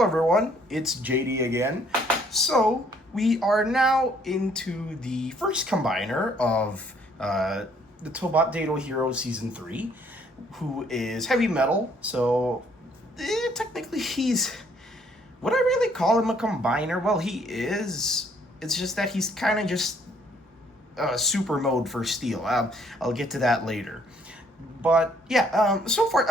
Hello everyone, it's JD again. So we are now into the first combiner of the Tobot Daedo Heroes Season 3, who is heavy metal. So technically he's, would I really call him a combiner? Well, he is. It's just that he's kind of just super mode for steel. I'll get to that later. But yeah, so far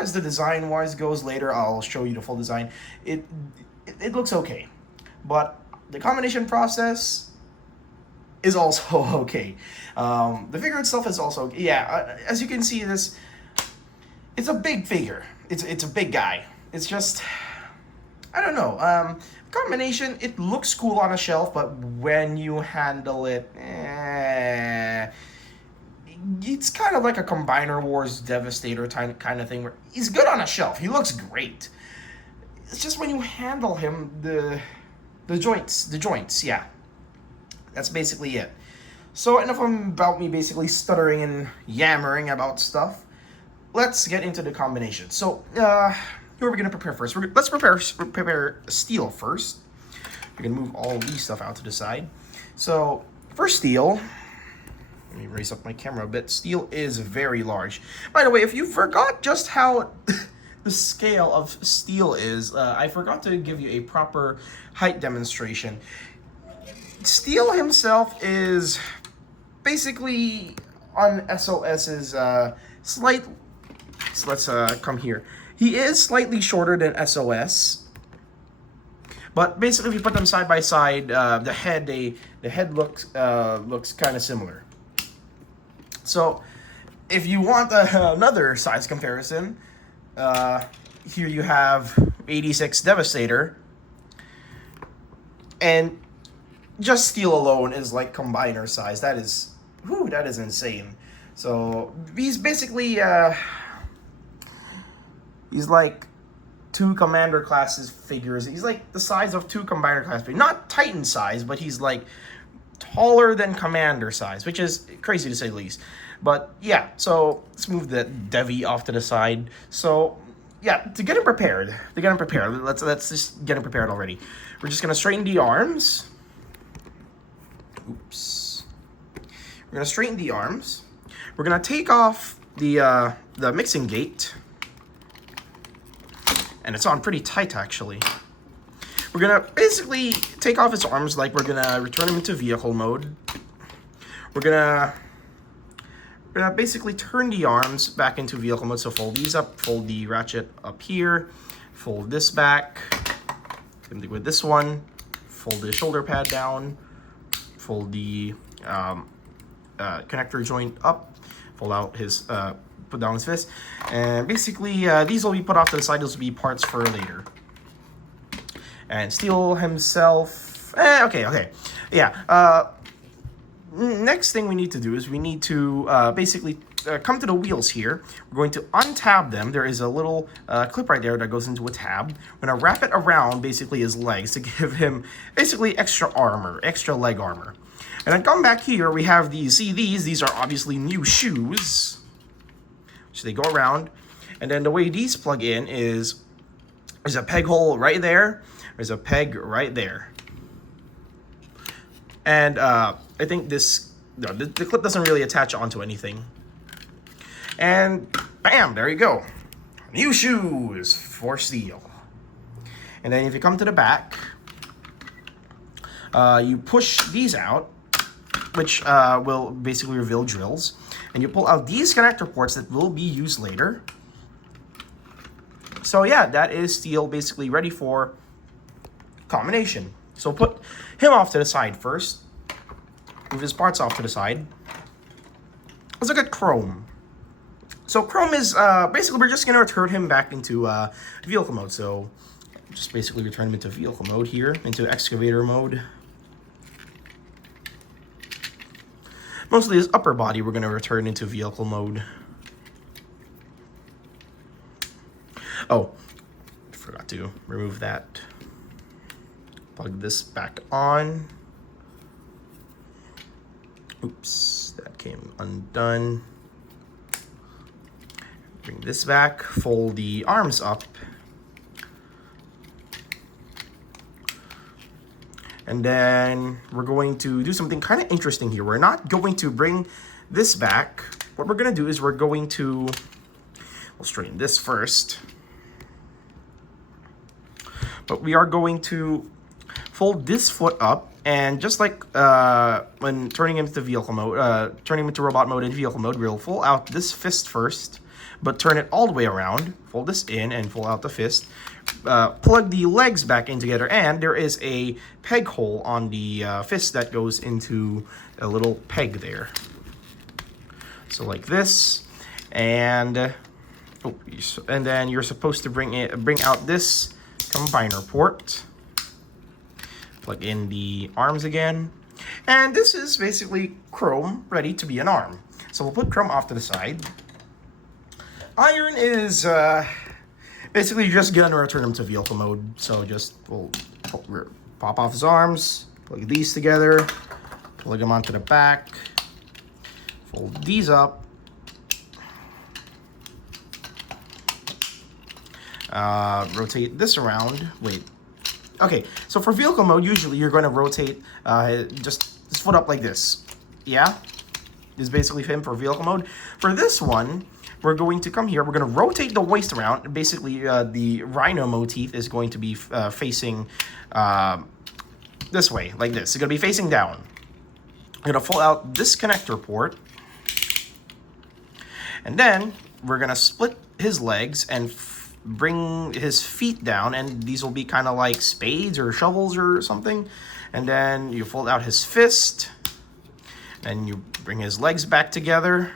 as the design wise goes, later I'll show you the full design. It looks okay, but the combination process is also okay. The figure itself is also okay. Yeah. As you can see, it's a big figure. It's a big guy. It's just, I don't know. Combination, it looks cool on a shelf, but when you handle it, it's kind of like a Combiner Wars Devastator kind of thing, where he's good on a shelf. He looks great. It's just when you handle him, the joints, yeah. That's basically it. So enough about me basically stuttering and yammering about stuff. Let's get into the combination. So, who are we gonna prepare first? Let's prepare steel first. We're gonna move all these stuff out to the side. So, for steel, let me raise up my camera a bit. Steel is very large. By the way, if you forgot just how the scale of steel is, I forgot to give you a proper height demonstration. Steel himself is basically on SOS's slight. So let's come here. He is slightly shorter than SOS, but basically, if you put them side by side, the head looks kind of similar. So, if you want another size comparison, here you have 86 Devastator, and just steel alone is like combiner size. That is insane. So he's basically he's like two commander classes figures. He's like the size of two combiner class figures. Not Titan size, but he's like taller than commander size, which is crazy to say the least. But yeah, so let's move the Devi off to the side. So yeah, to get him prepared, let's just get him prepared already. We're just gonna straighten the arms. Oops. We're gonna straighten the arms. We're gonna take off the mixing gate, and it's on pretty tight actually. We're gonna basically take off his arms, like we're gonna return him into vehicle mode. We're gonna basically turn the arms back into vehicle mode. So fold these up, fold the ratchet up here, fold this back. Same thing with this one. Fold the shoulder pad down, fold the connector joint up, fold out his, put down his fist. And basically, these will be put off to the side. Those will be parts for later. And Steel himself, okay. Yeah, next thing we need to do is we need to basically come to the wheels here. We're going to untab them. There is a little clip right there that goes into a tab. We're going to wrap it around basically his legs to give him basically extra armor, extra leg armor. And then come back here, we have these, these are obviously new shoes. So they go around. And then the way these plug in is, there's a peg hole right there. There's a peg right there. And I think the clip doesn't really attach onto anything. And bam, there you go. New shoes for steel. And then if you come to the back, you push these out, which will basically reveal drills. And you pull out these connector ports that will be used later. So yeah, that is steel basically ready for combination. So put him off to the side first. Move his parts off to the side. Let's look at Chrome. So Chrome is, basically we're just going to return him back into vehicle mode. So just basically return him into vehicle mode here, into excavator mode. Mostly his upper body we're going to return into vehicle mode. Oh, forgot to remove that. Plug this back on. Oops, that came undone. Bring this back, fold the arms up. And then we're going to do something kind of interesting here. We're not going to bring this back. What we're going to do is we're going to, we'll straighten this first. But we are going to fold this foot up, and just like when turning him into vehicle mode, turning him into robot mode in vehicle mode, we'll fold out this fist first, but turn it all the way around, fold this in and fold out the fist, plug the legs back in together, and there is a peg hole on the fist that goes into a little peg there. So like this, and and then you're supposed to bring out this combiner port, plug in the arms again, and this is basically Chrome ready to be an arm. So we'll put Chrome off to the side. Iron is basically just gonna return him to vehicle mode. So just we'll pop off his arms, plug these together, plug them onto the back, fold these up, rotate this around. Wait. Okay, so for vehicle mode, usually you're going to rotate just this foot up like this. Yeah? This is basically him for vehicle mode. For this one, we're going to come here. We're going to rotate the waist around. Basically, the rhino motif is going to be facing this way, like this. It's going to be facing down. I'm going to pull out this connector port. And then we're going to split his legs and bring his feet down, and these will be kind of like spades or shovels or something. And then you fold out his fist, and you bring his legs back together,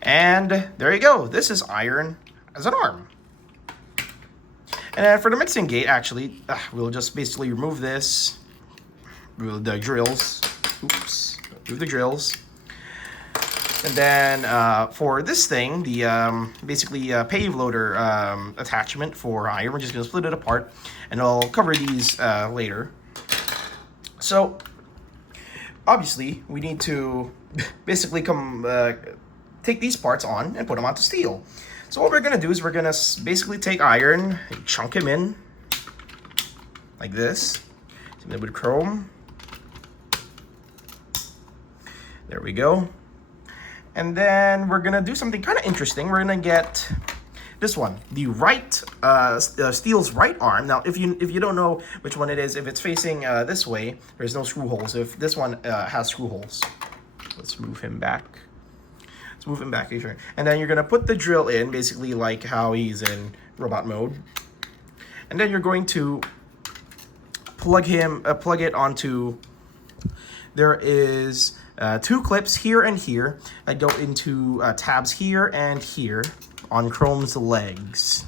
and there you go. This is Iron as an arm. And then for the mixing gate, actually, we'll just basically remove this, remove the drills. Oops, remove the drills. And then for this thing, the basically pave loader attachment for Iron, we're just going to split it apart, and I'll cover these later. So obviously we need to basically take these parts on and put them onto steel. So what we're going to do is we're going to basically take Iron, chunk him in like this, and then with Chrome. There we go. And then we're gonna do something kind of interesting. We're gonna get this one, the right steel's right arm. Now, if you don't know which one it is, if it's facing this way, there's no screw holes. If this one has screw holes, let's move him back. Let's move him back. And then you're gonna put the drill in, basically like how he's in robot mode. And then you're going to plug it onto. There is two clips here and here that go into tabs here and here on Chrome's legs.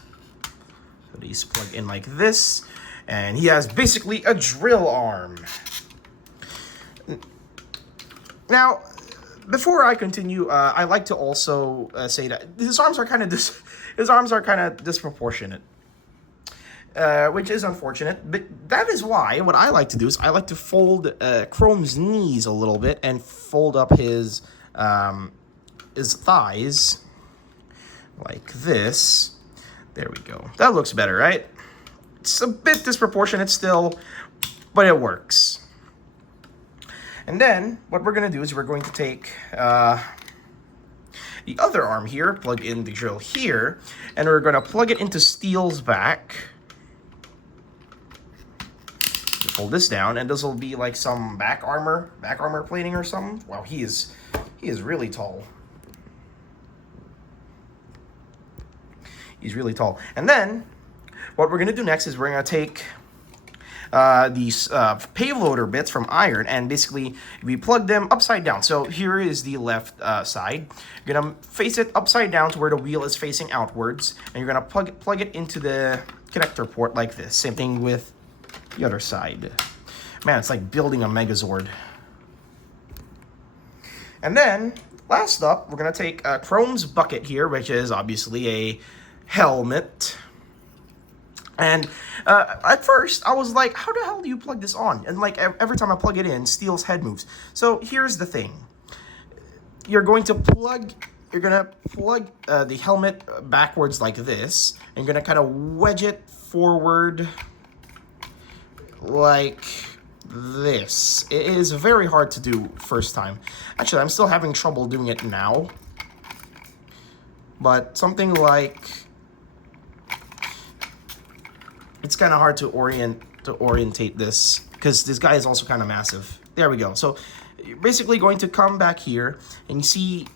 So these plug in like this, and he has basically a drill arm. Now, before I continue, I like to also say that his arms are kind of disproportionate. Which is unfortunate, but that is why what I like to do is I like to fold Chrome's knees a little bit and fold up his thighs like this. There we go. That looks better, right? It's a bit disproportionate still, but it works. And then what we're going to do is we're going to take the other arm here, plug in the drill here, and we're going to plug it into steel's back. Fold this down, and this will be like some back armor plating or something. Wow, he is really tall. He's really tall. And then what we're gonna do next is we're gonna take these pave loader bits from Iron, and basically we plug them upside down. So here is the left side. You're gonna face it upside down to where the wheel is facing outwards, and you're gonna plug it into the connector port like this. Same thing with the other side. Man, it's like building a Megazord. And then, last up, we're going to take Chrome's bucket here, which is obviously a helmet. And at first, I was like, how the hell do you plug this on? And like every time I plug it in, Steel's head moves. So here's the thing. You're going to plug the helmet backwards like this. And you're going to kind of wedge it forward like this. It is very hard to do first time. Actually, I'm still having trouble doing it now. But something like... It's kind of hard to orientate this, because this guy is also kind of massive. There we go. So you're basically going to come back here, and you see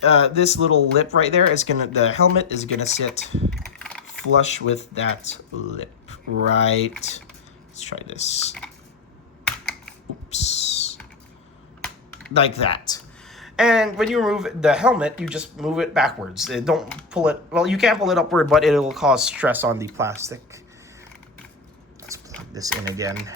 this little lip right there is gonna, the helmet is gonna sit flush with that lip. Right. Let's try this. Oops. Like that. And when you remove the helmet, you just move it backwards. Don't pull it, well, you can pull it upward, but it'll cause stress on the plastic. Let's plug this in again.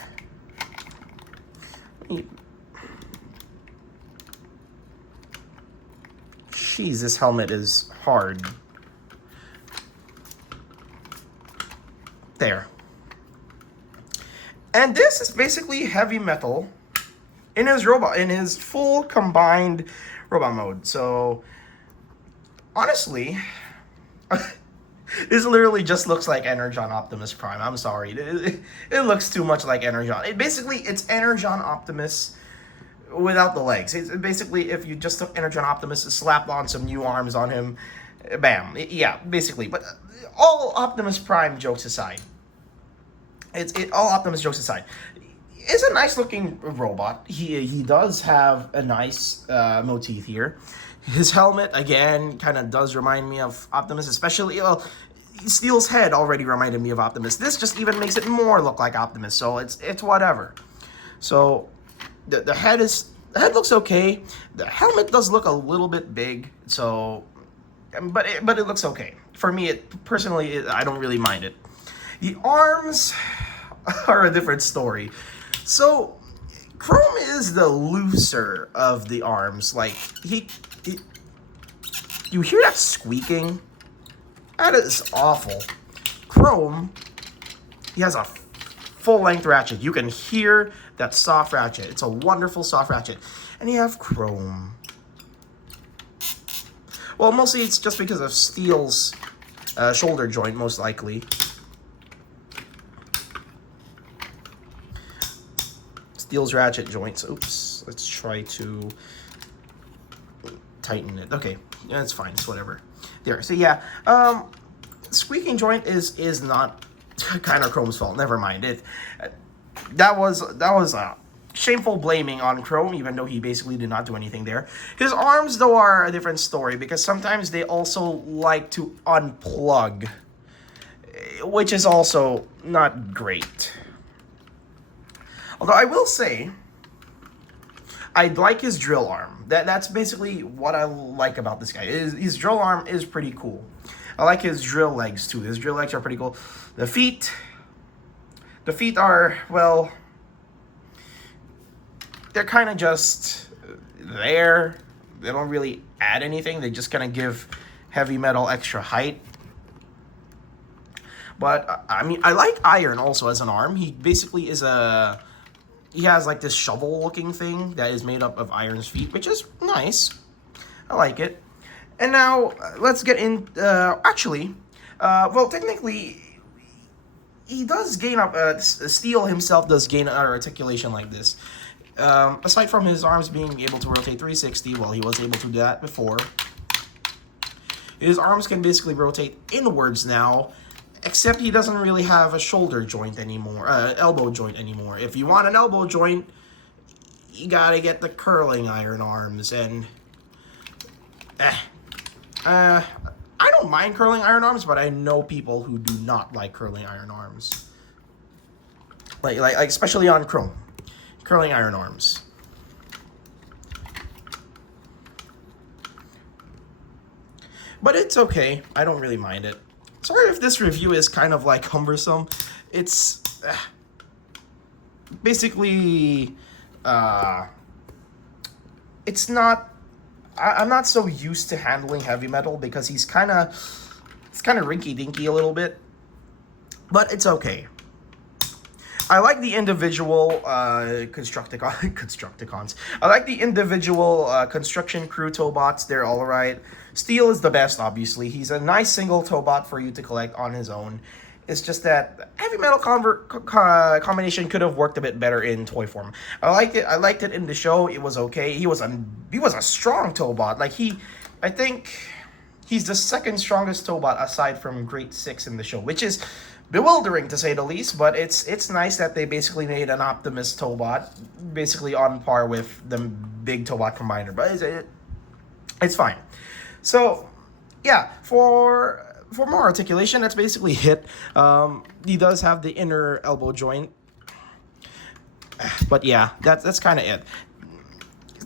Jeez, this helmet is hard. There. And this is basically heavy metal in his full combined robot mode. So honestly, this literally just looks like Energon Optimus Prime. I'm sorry. It looks too much like Energon. It's Energon Optimus without the legs. It's basically, if you just took Energon Optimus and slapped on some new arms on him, bam. Yeah, basically. But all Optimus Prime jokes aside, all Optimus jokes aside, it's a nice looking robot. He does have a nice motif here. His helmet, again, kind of does remind me of Optimus, especially, Steel's head already reminded me of Optimus. This just even makes it more look like Optimus, so it's whatever. So the head looks okay. The helmet does look a little bit big, so but it looks okay. For me, personally, I don't really mind it. The arms are a different story. So Chrome is the looser of the arms. Like you hear that squeaking? That is awful. Chrome, he has a full-length ratchet. You can hear that soft ratchet. It's a wonderful soft ratchet. And you have Chrome. Well, mostly it's just because of Steel's shoulder joint, most likely. Steel's ratchet joints. Oops. Let's try to tighten it. Okay. Yeah, it's fine. It's whatever. There. So yeah, squeaking joint is not kind of Chrome's fault. Never mind it. That was shameful blaming on Chrome, even though he basically did not do anything there. His arms, though, are a different story, because sometimes they also like to unplug, which is also not great. Although I will say, I like his drill arm. That's basically what I like about this guy. His drill arm is pretty cool. I like his drill legs too. His drill legs are pretty cool. The feet are, well, they're kind of just there. They don't really add anything. They just kind of give heavy metal extra height. But I mean, I like Iron also as an arm. He basically is he has like this shovel looking thing that is made up of Iron's feet, which is nice. I like it. And now let's get in, well, technically, he does gain up, Steel himself does gain articulation like this. Aside from his arms being able to rotate 360, well, he was able to do that before. His arms can basically rotate inwards now, except he doesn't really have a shoulder joint anymore, elbow joint anymore. If you want an elbow joint, you gotta get the curling iron arms, and I don't mind curling iron arms, but I know people who do not like curling iron arms. Like especially on Chrome. Curling iron arms. But it's okay. I don't really mind it. Sorry if this review is kind of like cumbersome. It's basically it's not. I'm not so used to handling heavy metal because it's kind of rinky-dinky a little bit, but it's okay. I like the individual Constructicons. I like the individual construction crew Tobots. They're all right. Steel is the best, obviously. He's a nice single Tobot for you to collect on his own. It's just that heavy metal combination could have worked a bit better in toy form. I liked it. I liked it in the show. It was okay. He was a strong Tobot. Like I think he's the second strongest Tobot aside from Great Six in the show, which is bewildering to say the least. But it's nice that they basically made an Optimus Tobot basically on par with the big Tobot combiner. But it's fine. So yeah, for more articulation, that's basically it. He does have the inner elbow joint, but yeah, that's kind of it.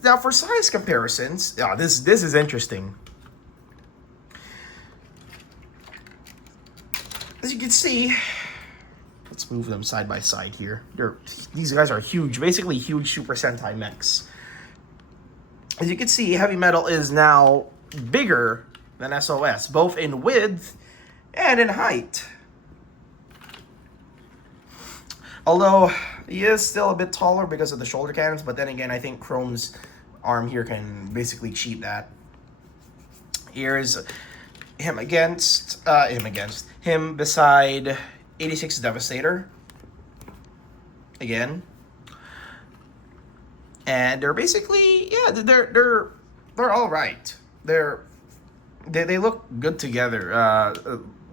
Now for size comparisons, this is interesting. As you can see, let's move them side by side here. These guys are huge, basically huge Super Sentai mechs. As you can see, Heavy Metal is now bigger than SOS, both in width and in height. Although he is still a bit taller because of the shoulder cannons, but then again, I think Chrome's arm here can basically cheat that. Here's him beside 86 Devastator. Again. And they're basically, yeah, they're all right. They look good together.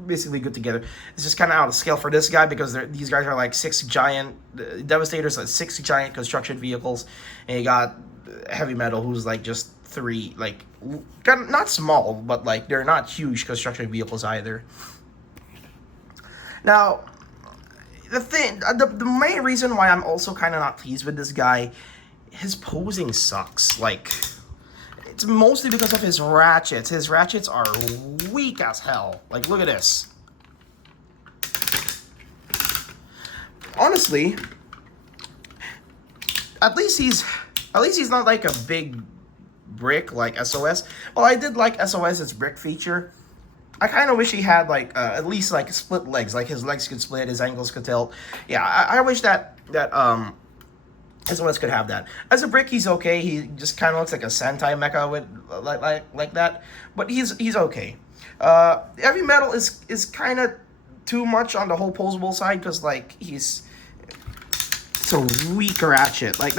Basically good together. It's just kind of out of scale for this guy because these guys are like 6 giant Devastators, like 6 giant construction vehicles, and you got Heavy Metal, who's like just 3, like kind of not small, but like they're not huge construction vehicles either. Now, the main reason why I'm also kind of not pleased with this guy, his posing sucks. Like, it's mostly because of his ratchets. His ratchets are weak as hell. Like, look at this. Honestly, at least he's not like a big brick like SOS. Well, I did like SOS's brick feature. I kind of wish he had like at least like split legs, like his legs could split, his ankles could tilt. Yeah, I wish that SOS could have that. As a brick, he's okay. He just kind of looks like a Sentai mecha with like that, but he's okay. Heavy Metal is kind of too much on the whole posable side because like it's a weak ratchet. Like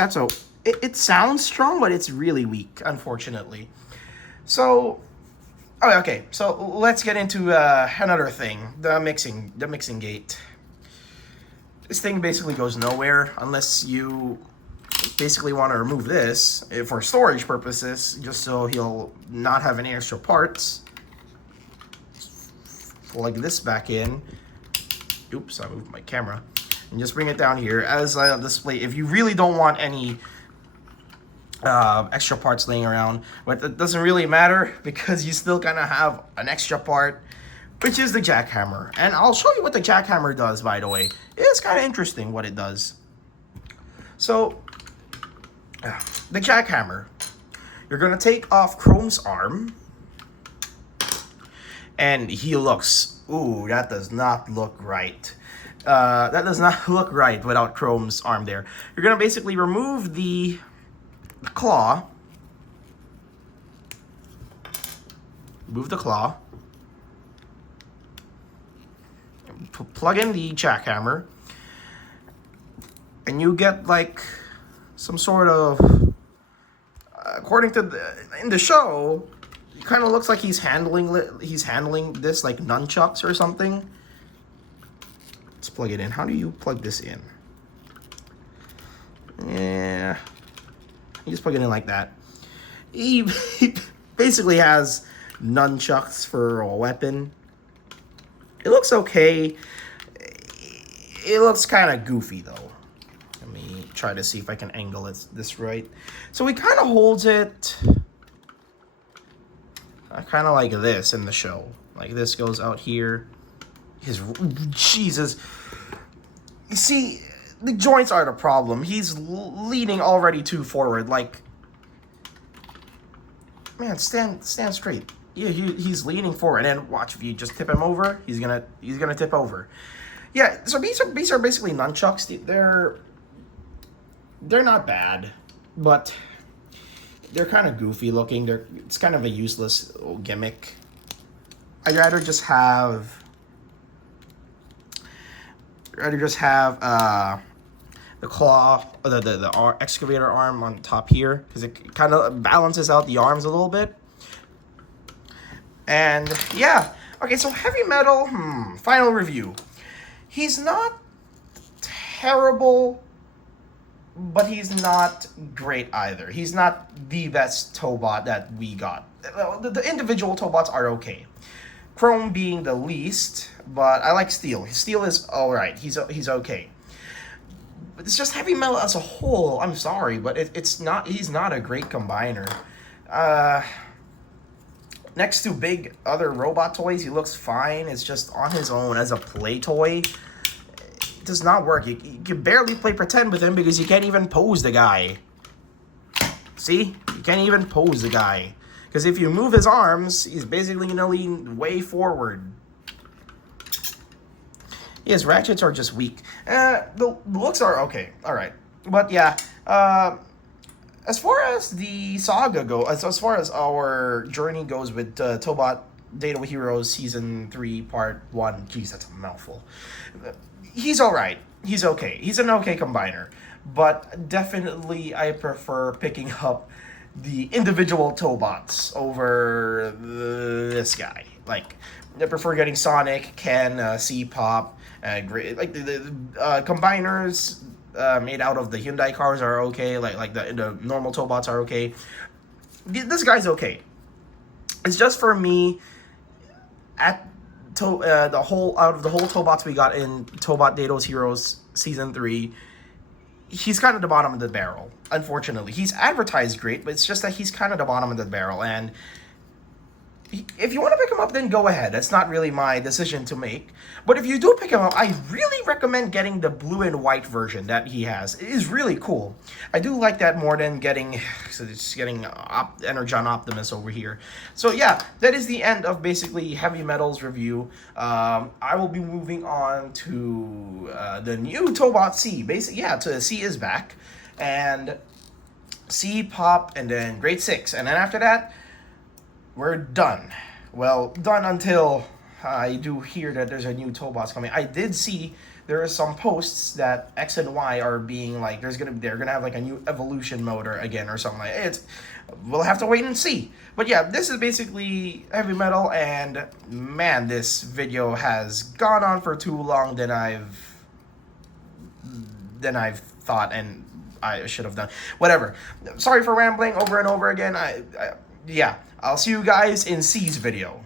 it sounds strong, but it's really weak, unfortunately. So, okay. So let's get into another thing: the mixing gate. This thing basically goes nowhere unless you basically want to remove this for storage purposes, just so he'll not have any extra parts. Plug this back in. Oops, I moved my camera. And just bring it down here as a display. If you really don't want any extra parts laying around, but it doesn't really matter because you still kind of have an extra part, which is the jackhammer. And I'll show you what the jackhammer does, by the way. It's kind of interesting what it does. So, the jackhammer. You're going to take off Chrome's arm. And he looks... Ooh, that does not look right. That does not look right without Chrome's arm there. You're going to basically remove the claw. Move the claw. Plug in the jackhammer. And you get like some sort of, according to in the show, it kind of looks like he's handling this like nunchucks or something. Let's plug it in. How do you plug this in? Yeah, you just plug it in like that. He basically has nunchucks for a weapon. It looks okay. It looks kind of goofy though. Let me try to see if I can angle this right. So he kind of holds it kind of like this in the show. Like this goes out here. Jesus. You see, the joints are the problem. He's leaning already too forward. Like, man, stand straight. Yeah, he's leaning forward, and then watch, if you just tip him over, he's gonna tip over. Yeah, so these are basically nunchucks. They're not bad, but they're kind of goofy looking. It's kind of a useless gimmick. I'd rather just have I just have the claw, the excavator arm on top here, because it kind of balances out the arms a little bit. And yeah, okay, so heavy metal, final review. He's not terrible, but he's not great either. He's not the best Tobot that we got. The individual Tobots are okay. Chrome being the least, but I like Steel. Steel is alright. He's okay. But it's just heavy metal as a whole. I'm sorry, but it's not. He's not a great combiner. Next to big other robot toys, he looks fine. It's just on his own as a play toy. It does not work. You can barely play pretend with him because you can't even pose the guy. See? You can't even pose the guy. Because if you move his arms, he's basically going to lean way forward. His ratchets are just weak. The looks are okay. Alright. But yeah, as far as the saga goes, as far as our journey goes with Tobot Daedo Heroes Season 3 Part 1, geez, that's a mouthful. He's alright. He's okay. He's an okay combiner. But definitely I prefer picking up the individual Tobots over this guy. Like, I prefer getting Sonic, Ken, C-Pop, like the combiners made out of the Hyundai cars are okay. Like the normal Tobots are okay. This guy's okay. It's just for me, out of the whole Tobots we got in Tobot Daedo Heroes Season 3, he's kind of the bottom of the barrel, unfortunately. He's advertised great, but it's just that he's kind of the bottom of the barrel, and if you want to pick him up, then go ahead. That's not really my decision to make. But if you do pick him up, I really recommend getting the blue and white version that he has. It is really cool. I do like that more than getting Energon Optimus over here. So yeah, that is the end of basically Heavy Metal's review. I will be moving on to the new Tobot C. To C is back. And C, Pop, and then Grade 6. And then after that, we're done. Well, done until I do hear that there's a new Tobots coming. I did see there are some posts that X and Y are being like they're gonna have like a new evolution motor again or something like it. We'll have to wait and see. But yeah, this is basically Heavy Metal, and man, this video has gone on for too long than I've thought and I should have done. Whatever. Sorry for rambling over and over again. Yeah, I'll see you guys in C's video.